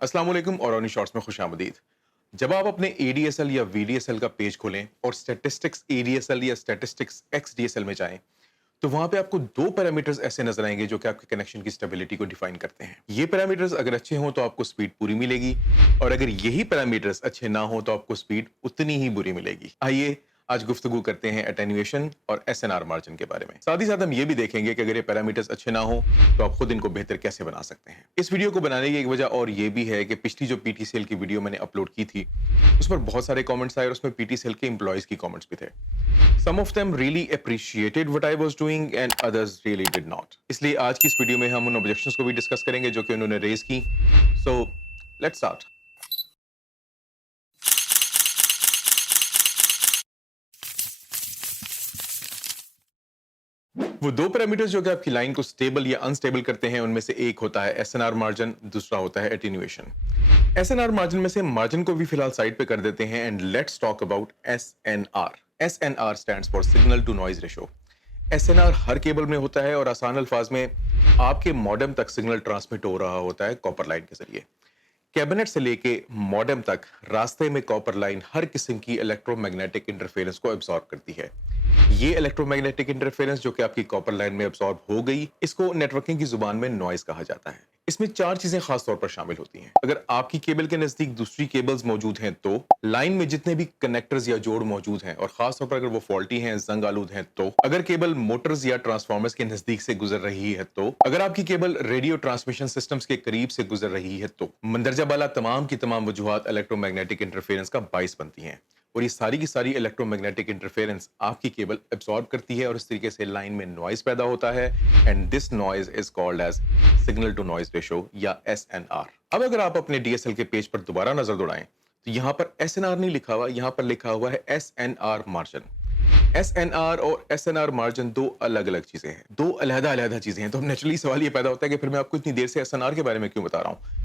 अस्सलाम वालेकुम और ऑनी शॉर्ट्स में खुशामदीद। जब आप अपने एडीएसएल या वीडीएसएल का पेज खोलें और स्टैटिस्टिक्स एडीएसएल या स्टैटिस्टिक्स एक्सडीएसएल में जाएं, तो वहां पे आपको दो पैरामीटर्स ऐसे नजर आएंगे जो कि आपके कनेक्शन की स्टेबिलिटी को डिफाइन करते हैं। ये पैरामीटर्स अगर अच्छे हों तो आपको स्पीड पूरी मिलेगी, और अगर यही पैरामीटर्स अच्छे ना हो तो आपको स्पीड उतनी ही बुरी मिलेगी। आइए आज गुफ्तगू करते हैं एटेन्यूएशन और एसएनआर मार्जिन के बारे में। साथ ही साथ हम ये भी देखेंगे कि अगर ये पैरामीटर्स अच्छे ना हो तो आप खुद इनको बेहतर कैसे बना सकते हैं। इस वीडियो को बनाने की एक वजह और ये भी है कि पिछली जो पीटीसीएल की वीडियो मैंने अपलोड की थी उस पर बहुत सारे कमेंट्स आए और उसमें पीटीसीएल के एम्प्लॉयज की कमेंट्स भी थे। Some of them really appreciated what I was doing and others really did not. इसलिए आज की इस वीडियो में हम उन ऑब्जेक्शंस को भी डिस्कस करेंगे जो कि उन्होंने रेज की। So let's start. वो दो पैरामीटर्स जो कि आपकी लाइन को स्टेबल या अनस्टेबल करते हैं उनमें से एक होता है एसएनआर मार्जिन, दूसरा होता है एटेन्यूएशन। एसएनआर मार्जिन में से मार्जिन को भी फिलहाल साइड पे कर देते हैं and let's talk about SNR. SNR stands for signal to noise ratio. SNR हर केबल में होता है और आसान अल्फाज में आपके मॉडेम तक सिग्नल ट्रांसमिट हो रहा होता है कॉपर लाइन के जरिए। कैबिनेट से लेके मॉडेम तक रास्ते में कॉपर लाइन हर किस्म की इलेक्ट्रोमैग्नेटिक इंटरफेरेंस को एब्सॉर्ब करती है। ये इलेक्ट्रोमैग्नेटिक इंटरफेरेंस जो कि आपकी कॉपर लाइन में एब्सॉर्ब हो गई, इसको नेटवर्किंग की जुबान में नॉइज कहा जाता है। इसमें चार चीजें खास तौर पर शामिल होती हैं। अगर आपकी केबल के नजदीक दूसरी केबल्स मौजूद हैं तो लाइन में जितने भी कनेक्टर्स या जोड़ मौजूद हैं, और खास तौर पर अगर वो फॉल्टी हैं, जंग आलूद हैं, तो अगर केबल मोटर्स या ट्रांसफार्मर्स के नजदीक से गुजर रही है, तो अगर आपकी केबल रेडियो ट्रांसमिशन सिस्टम्स के करीब से गुजर रही है, तो मंदरजा बाला तमाम की तमाम वजूहात इलेक्ट्रोमैग्नेटिक इंटरफेरेंस का बाइस बनती हैं। और ये सारी की सारी इलेक्ट्रोमैग्नेटिक इंटरफेरेंस आपकी केबल एब्सॉर्ब करती है और इस तरीके से लाइन में नॉइज पैदा होता है and this noise is called as signal to noise ratio या एसएनआर। अब अगर आप अपने डीएसएल के पेज पर दोबारा नजर दौड़ाएं तो यहां पर एसएनआर नहीं लिखा हुआ, यहां पर लिखा हुआ है एसएनआर मार्जिन। एसएनआर और एसएनआर मार्जिन दो अलग अलग चीजें हैं, दो अलग अलग चीजें हैं। तो नेचुरली सवाल ये पैदा होता है कि फिर मैं आपको इतनी देर से एसएनआर के बारे में क्यों बता रहा हूं।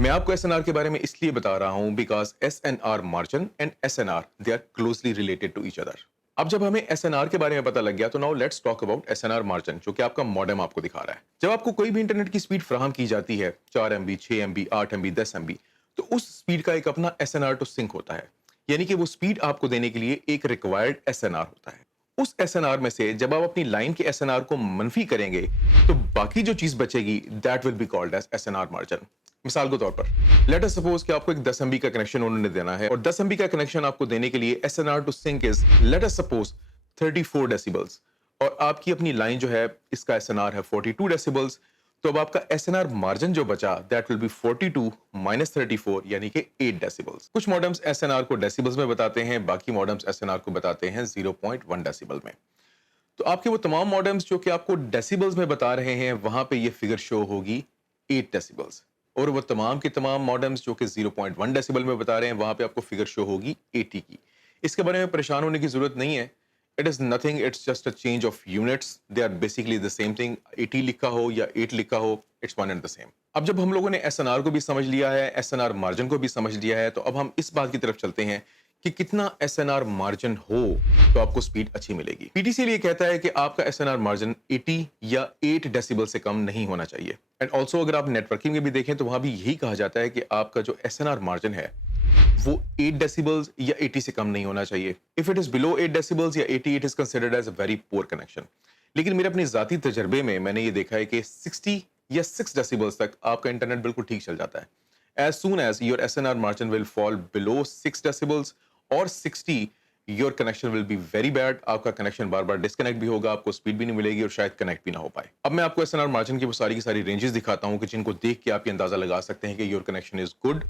मैं आपको एसएनआर के बारे में इसलिए बता रहा हूं because SNR margin and SNR they are closely related to each other. अब जब हमें एसएनआर के बारे में पता लग गया तो now let's talk about SNR margin, जो कि आपका मॉडेम आपको दिखा रहा है। जब आपको कोई भी इंटरनेट की स्पीड फराहम की जाती है, 4 MB, 6 MB, 8 MB, 10 MB, तो उस स्पीड का एक अपना एसएनआर टू सिंक होता है। यानी कि वो स्पीड आपको देने के लिए एक रिक्वायर्ड एसएनआर होता है। उस एसएनआर में से जब आप अपनी लाइन के एसएनआर को मनफी करेंगे तो बाकी जो चीज बचेगी that will be called as SNR margin. मिसाल के तौर पर लेट अस सपोज कि आपको एक 10 MB का कनेक्शन उन्होंने देना है और 10 MB का कनेक्शन आपको देने के लिए SNR to sync is let us suppose 34 decibels, और आपकी अपनी लाइन जो है इसका एसएनआर है 42 डेसिबल्स। तो अब आपका एसएनआर मार्जिन जो बचा दैट विल बी 42 माइनस 34 यानी कि 8 डेसिबल्स। कुछ मॉडेम्स एसएनआर को डेसिबल्स में बताते हैं, बाकी मॉडेम्स एसएनआर को बताते हैं 0.1 डेसिबल में। तो आपके वो तमाम मॉडेम्स जो कि आपको डेसिबल्स में बता रहे हैं वहां पे ये फिगर शो होगी 8 डेसिबल्स, और वो तमाम के तमाम मॉडेम्स जो कि 0.1 डेसिबल में बता रहे हैं वहां पे आपको फिगर शो होगी 80 की। इसके बारे में परेशान होने की जरूरत नहीं है। It is nothing, it's just a change of units, they are basically the same thing. 80 लिखा हो या 8 लिखा हो, it's one and the same. अब जब हम लोगों ने एसएनआर को भी समझ लिया है, एसएनआर मार्जिन को भी समझ लिया है, तो अब हम इस बात की तरफ चलते हैं कि कितना एसएनआर मार्जिन हो तो आपको स्पीड अच्छी मिलेगी। पीटीसीएल ये कहता है कि आपका एसएनआर मार्जिन 80 या 8 डेसिबल से कम नहीं होना चाहिए। एंड ऑल्सो अगर आप नेटवर्किंग में भी देखें तो वहां भी यही कहा जाता है कि आपका जो एसएनआर मार्जिन है वो 8 डेसिबल्स या 80 से कम नहीं होना चाहिए। If it is below 8 decibels या 80 it is considered as a very poor connection. लेकिन मेरे अपने जाती तजर्बे में मैंने ये देखा है कि 60 या 6 डेसिबल्स तक आपका इंटरनेट बिल्कुल ठीक चल जाता है। As soon as your SNR margin will fall below 6 decibels or 60, your connection will be very bad. आपका कनेक्शन बार बार डिस्कनेक्ट भी होगा, आपको स्पीड भी नहीं मिलेगी और शायद कनेक्ट भी ना हो पाए। अब मैं आपको एसएनआर मार्जिन की वो सारी की सारी रेंजेस दिखाता हूं कि जिनको देख के आप ये अंदाजा लगा सकते हैं कि your connection is good,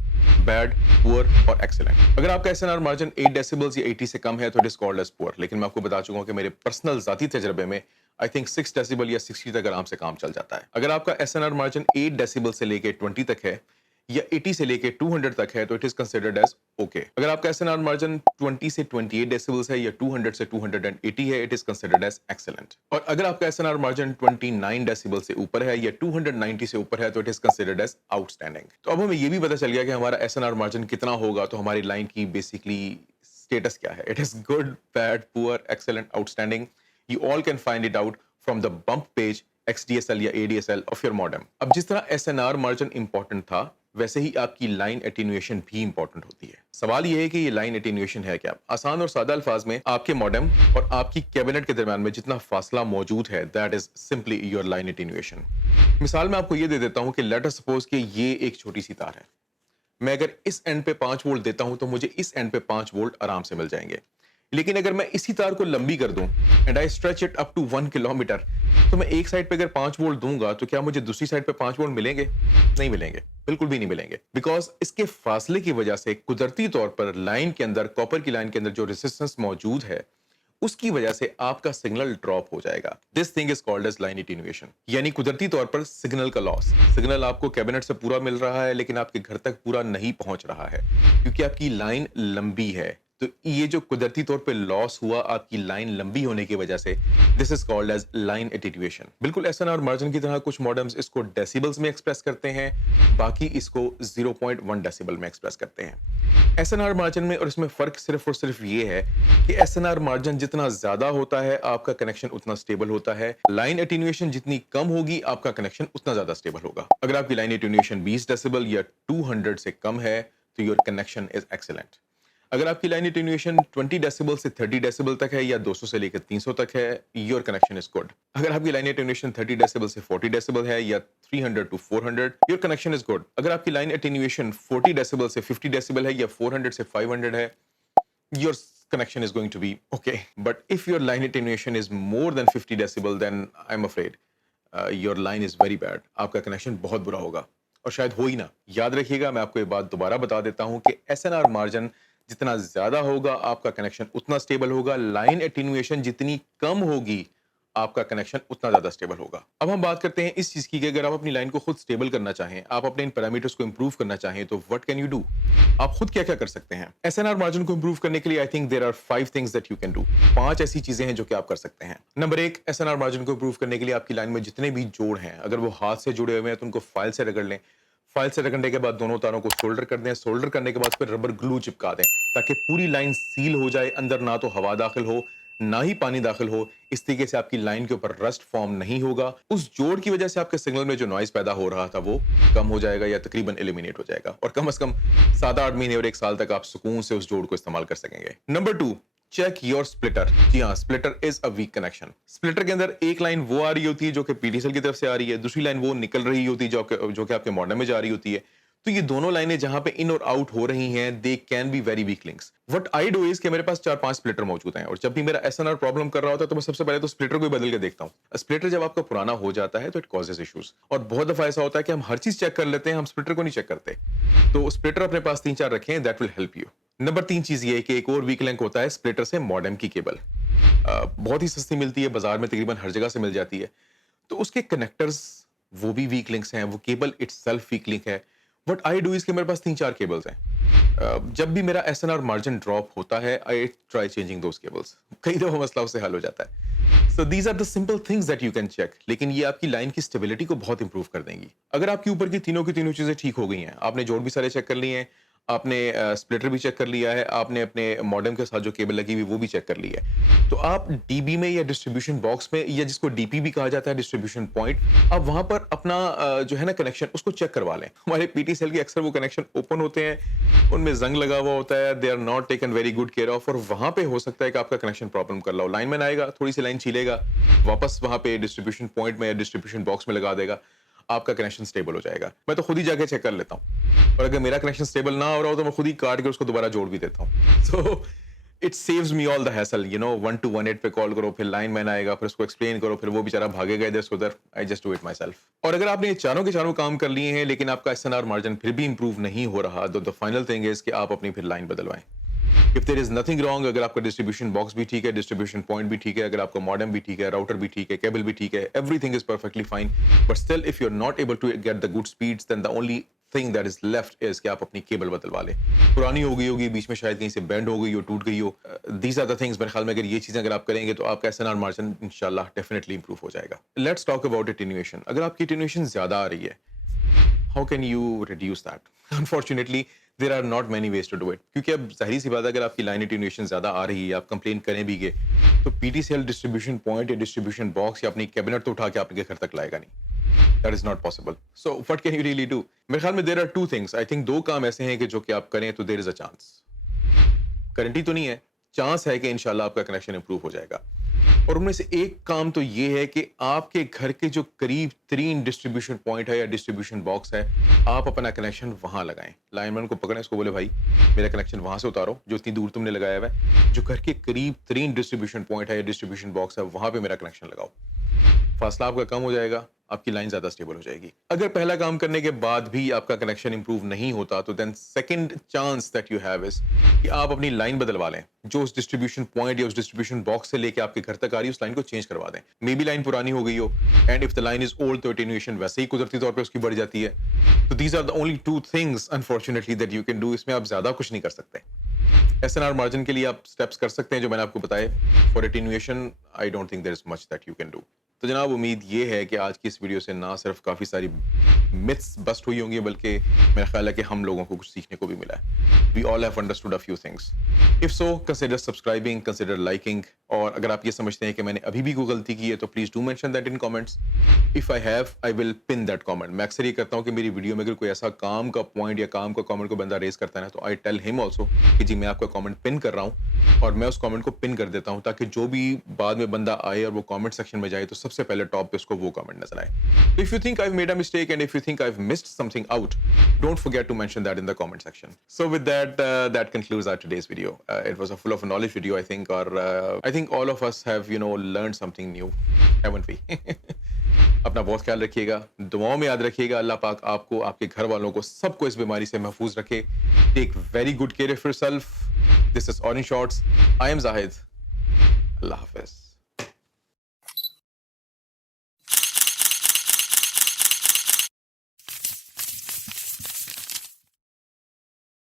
bad, poor और एक्सीलेंट। अगर आपका एसएनआर मार्जिन 8 डेसिबल्स या 80 से कम है तो it is called as poor. लेकिन मैं आपको बता चुका हूं कि मेरे पर्सनल जाती तजर्बे में आई थिंक 6 डेसिबल या 60 तक आराम से काम चल जाता है। अगर आपका एसएनआर मार्जिन 8 डेसिबल से लेके 20 तक है या 80 से लेके 200 तक है तो it is considered as okay. अगर आपका एसएनआर मार्जिन 20 से 28 डेसिबल्स है या 200 से 280 है it is considered as excellent. और अगर आपका एसएनआर मार्जिन 29 डेसिबल से ऊपर है या 290 से ऊपर है तो it is considered as outstanding. तो अब हमें ये भी पता चल गया कि हमारा एसएनआर मार्जिन कितना होगा तो हमारी लाइन की बेसिकली स्टेटस क्या है। It is good, bad, poor, excellent, outstanding. You all can find it out from the bump page XDSL या ADSL ऑफ योर मॉडेम। अब जिस तरह एसएनआर मार्जिन इंपॉर्टेंट था वैसे ही आपकी लाइन एटेन्यूएशन भी इंपॉर्टेंट होती है। सवाल यह है कि ये लाइन एटेन्यूएशन है क्या? आसान और सादा अल्फाज में आपके मॉडेम और आपकी कैबिनेट के दरमियान में जितना फासला मौजूद है, that is simply your line attenuation. मिसाल मैं आपको ये दे देता हूं कि लेट अस सपोज कि ये एक छोटी सी तार है। मैं अगर इस एंड पे 5 वोल्ट देता हूं तो मुझे इस एंड पे 5 वोल्ट आराम से मिल जाएंगे। लेकिन अगर मैं इसी तार को लंबी कर दूं and I stretch it up to 1 kilometre, तो मैं एक साइड पे अगर 5 वोल्ट दूंगा तो क्या मुझे दूसरी साइड पे 5 वोल्ट मिलेंगे? नहीं मिलेंगे, बिल्कुल भी नहीं मिलेंगे। बिकॉज इसके फासले की वजह से कुदरती तौर पर लाइन के अंदर, कॉपर की लाइन के अंदर जो रेजिस्टेंस मौजूद है, उसकी वजह से आपका सिग्नल ड्रॉप हो जाएगा। This thing is called as line attenuation, यानी कुदरती तौर पर सिग्नल का लॉस। सिग्नल आपको कैबिनेट से पूरा मिल रहा है लेकिन आपके घर तक पूरा नहीं पहुंच रहा है क्योंकि आपकी लाइन लंबी है। तो ये जो कुदरती तौर पे लॉस हुआ आपकी लाइन लंबी होने की वजह से, this is called as line attenuation. बिल्कुल एसएनआर मार्जिन की तरह कुछ मॉडेम्स इसको डेसिबल्स में एक्सप्रेस करते हैं, बाकी इसको 0.1 डेसिबल में एक्सप्रेस करते हैं। एसएनआर मार्जिन में और इसमें फर्क सिर्फ और सिर्फ ये है कि एसएनआर मार्जिन जितना ज्यादा होता है आपका कनेक्शन उतना स्टेबल होता है। लाइन एटेन्यूएशन जितनी कम होगी आपका कनेक्शन उतना ज्यादा स्टेबल होगा। अगर आपकी लाइन एटेन्यूएशन 20 डेसिबल या 200 से कम है तो योर कनेक्शन इज एक्सीलेंट। अगर आपकी लाइन एटेन्यूएशन 20 डेसिबल से 30 डेसिबल तक है या 200 से लेकर 300 तक है, योर कनेक्शन इज गुड। अगर आपकी लाइन एटेन्यूएशन 30 डेसिबल से 40 डेसिबल है या 300 to 400, your connection is good. अगर आपकी लाइन एटेन्यूएशन 40 डेसिबल से 50 डेसिबल है या 400 से 500 है, your connection is going to be okay. But if your line attenuation is more than 50 decibel, then I'm afraid your line is very bad. आपका connection बहुत बुरा होगा और शायद हो ही ना। याद रखिएगा, मैं आपको ये बात दोबारा बता देता हूं कि एसएनआर मार्जिन जितना ज्यादा होगा आपका कनेक्शन उतना स्टेबल होगा। लाइन एटेन्यूएशन जितनी कम होगी आपका कनेक्शन उतना ज्यादा स्टेबल होगा। अब हम बात करते हैं इस चीज की कि अगर आप अपनी लाइन को खुद स्टेबल करना चाहें, आप अपने इन पैरामीटर्स को इंप्रूव करना चाहें, तो व्हाट कैन यू डू? आप खुद क्या क्या कर सकते हैं? एसएनआर मार्जिन को इंप्रूव करने के लिए I think there are 5 things that you can do. 5 ऐसी चीजें हैं जो कि आप कर सकते हैं। नंबर 1, एसएनआर मार्जिन को इंप्रूव करने के लिए आपकी लाइन में जितने भी जोड़ हैं, अगर वो हाथ से जुड़े हुए हैं तो उनको फाइल से रगड़ लें। फाइल से रगड़ने के बाद दोनों तारों को सोल्डर कर दें। सोल्डर करने के बाद फिर रबर ग्लू चिपका दें ताकि पूरी लाइन सील हो जाए। अंदर ना तो हवा दाखिल हो ना ही पानी दाखिल हो। इस तरीके से आपकी लाइन के ऊपर रस्ट फॉर्म नहीं होगा। उस जोड़ की वजह से आपके सिग्नल में जो नॉइज पैदा हो रहा था वो कम हो जाएगा या तकरीबन एलिमिनेट हो जाएगा और कम से कम 7-8 महीने और 1 साल तक आप सुकून से उस जोड़ को इस्तेमाल कर सकेंगे। Number 2, check your splitter. जी हाँ, splitter is a weak connection. Splitter के अंदर एक लाइन वो आ रही होती है जो कि पीटीसीएल की तरफ से आ रही है, दूसरी लाइन वो निकल रही होती है जो कि आपके मॉडेम में जा रही होती है। तो ये दोनों लाइनें जहां पे इन और आउट हो रही हैं, they can be very weak links. What I do is कि मेरे पास 4-5 स्प्लिटर मौजूद हैं और जब भी मेरा एसएनआर प्रॉब्लम कर रहा होता है तो मैं सबसे पहले तो स्प्लिटर को ही बदल के देखता हूं। स्प्लिटर जब आपका पुराना हो जाता है तो इट कॉजेस इश्यूज, और बहुत दफा ऐसा होता है कि हम हर चीज चेक कर लेते हैं, हम स्प्लिटर को नहीं चेक करते। तो स्प्लिटर अपने पास 3-4 रखें, that will help you. Number 3 चीज ये है कि एक और वीक लिंक होता है स्प्लिटर से मॉडेम की केबल। बहुत ही सस्ती मिलती है, बाजार में तकरीबन हर जगह से मिल जाती है। तो उसके कनेक्टर्स वो भी वीक लिंक्स हैं, वो केबल इटसेल्फ वीक लिंक है। व्हाट आई डू इज कि मेरे पास 3-4 केबल्स हैं। जब भी मेरा एसएनआर मार्जिन ड्रॉप होता है, I try changing those cables. कई दफा मसला उससे हल हो जाता है। So these are the simple things that you can check, लेकिन ये आपकी लाइन की स्टेबिलिटी को बहुत इंप्रूव कर देंगी। अगर आपकी ऊपर की तीनों चीजें ठीक हो गई हैं, आपने जोड़ भी सारे चेक कर लिए हैं, आपने स्प्लिटर भी चेक कर लिया है, आपने अपने मॉडेम के साथ जो केबल लगी हुई वो भी चेक कर ली है, तो आप डीबी में या डिस्ट्रीब्यूशन बॉक्स में, या जिसको डीपी भी कहा जाता है, डिस्ट्रीब्यूशन पॉइंट, आप वहां पर अपना जो है ना कनेक्शन उसको चेक करवा लें। हमारे पीटीसीएल के अक्सर वो कनेक्शन ओपन होते हैं, उनमें जंग लगा हुआ होता है, they are not taken very good care of, और वहां पे हो सकता है कि आपका कनेक्शन प्रॉब्लम कर रहा हो। लाइनमैन आएगा, थोड़ी सी लाइन छीलेगा, वापस वहां पे डिस्ट्रीब्यूशन पॉइंट में या डिस्ट्रीब्यूशन बॉक्स में लगा देगा, आपका कनेक्शन स्टेबल हो जाएगा। मैं तो खुद ही जाके चेक कर लेता हूँ, और अगर मेरा कनेक्शन स्टेबल ना हो रहा हो तो मैं खुद ही काट के उसको दोबारा जोड़ भी देता हूँ। So it saves me all the hassle, 1218 पे कॉल करो, फिर लाइन मैन आएगा, फिर उसको एक्सप्लेन करो, फिर वो बेचारा भागेगा इधर से उधर। I just do it my self. और अगर आपने ये चारों के चारों काम कर लिए हैं लेकिन आपका एसएनआर मार्जिन फिर भी इंप्रूव नहीं हो रहा, तो द फाइनल थिंग इज कि आप अपनी फिर लाइन बदलवाएं। If there is nothing wrong, अगर आपका डिस्ट्रीब्यूशन बॉक्स भी ठीक है, डिस्ट्रीब्यूशन पॉइंट भी ठीक है, अगर आपका मॉडेम भी ठीक है, राउटर भी ठीक है, केबल भी ठीक है, everything is perfectly fine, but still if you are not able to get the good speeds, then the only thing that is left is कि आप अपनी केबल बदलवा लें। पुरानी हो गई होगी, बीच में शायद कहीं से बेंड हो गई हो, टूट गई हो। These are the things. मेरे ख्याल में अगर ये चीजें अगर आप करेंगे तो आपका एसएनआर मार्जिन इंशाल्लाह डेफिनेटली इंप्रूव हो जाएगा। Let's talk about attenuation. अगर आपकी एटेन्यूएशन ज्यादा आ रही है, how can you reduce that? Unfortunately, there are not many ways to do it. क्योंकि अब जाहिर सी बात है, अगर आपकी लाइन एटेन्यूएशन ज्यादा आ रही है, आप कंप्लेन करें भी गए, तो पीटीसीएल डिस्ट्रीब्यूशन पॉइंट या डिस्ट्रीब्यूशन बॉक्स या अपनी कैबिनेट तो उठा के आपके घर तक लाएगा नहीं। That is not possible. So what can you really do? मेरे ख्याल में there are two things. I think दो काम ऐसे हैं कि जो कि आप करें तो there is a chance. Guarantee तो नहीं है, चांस है कि इंशाल्लाह आपका कनेक्शन इंप्रूव हो जाएगा. और उनमें से एक काम तो ये है कि आपके घर के जो करीब 3 डिस्ट्रीब्यूशन पॉइंट है या डिस्ट्रीब्यूशन बॉक्स है, आप अपना कनेक्शन वहां लगाएं. लाइनमैन को पकड़ें, उसको बोले भाई मेरा कनेक्शन वहां से उतारो जो इतनी दूर तुमने लगाया हुआ है. जो घर के करीब 3 डिस्ट्रीब्यूशन पॉइंट है या डिस्ट्रीब्यूशन बॉक्स है, वहां पे मेरा कनेक्शन लगाओ. फासला आपका कम हो जाएगा, आपकी लाइन ज्यादा स्टेबल हो जाएगी. अगर पहला काम करने के बाद भी आपका कनेक्शन इंप्रूव नहीं होता तो then second chance that you have is कि आप अपनी लाइन बदलवा लें. जो उस डिस्ट्रीब्यूशन पॉइंट या उस डिस्ट्रीब्यूशन बॉक्स से लेके आपके घर तक आ रही है, उस लाइन को चेंज करवा दें. मे बी लाइन पुरानी हो गई हो, and if the line is old तो एटेन्यूएशन वैसे ही कुदरती तौर पे उसकी बढ़ जाती है. तो these are the only two things unfortunately that you can do. इसमें आप ज्यादा कुछ नहीं कर सकते. एसएनआर मार्जिन के लिए आप स्टेप्स कर सकते हैं जो मैंने आपको बताए. For attenuation I don't think there is much that you can do. तो जनाब उम्मीद ये है कि आज की इस वीडियो से ना सिर्फ काफ़ी सारी मिथ्स बस्ट हुई होंगी, बल्कि मेरा ख्याल है कि हम लोगों को कुछ सीखने को भी मिला है. We all have understood a few things. If so consider subscribing, consider liking. और अगर आप ये समझते हैं कि मैंने अभी भी कोई गलती की है तो please do mention that in comments. If I have I will pin that comment. मैं अक्सर ये करता हूँ कि मेरी वीडियो में अगर कोई ऐसा काम का पॉइंट या काम का कमेंट को बंदा रेज करता है ना, तो आई टेल हिम ऑल्सो कि जी मैं आपका कमेंट पिन कर रहा हूँ, और मैं उस कमेंट को पिन कर देता हूँ ताकि जो भी बाद में बंदा आए और वो कमेंट सेक्शन में जाए तो सबसे पहले टॉप पे उसको वो कमेंट नजर आए. If you think I made a mistake and if you think I missed something out, don't forget to mention that in the comment section. So with that that concludes our today's video. It was a full of knowledge video I think, और I think all of us have learned something new, haven't we? अपना बहुत ख्याल रखिएगा, दुआओं में याद रखिएगा. अल्लाह पाक आपको, आपके घर वालों को, सबको इस बीमारी से महफूज रखे. Take very good care of yourself. This is orange shorts. I am Zahid. अल्लाह हाफिज.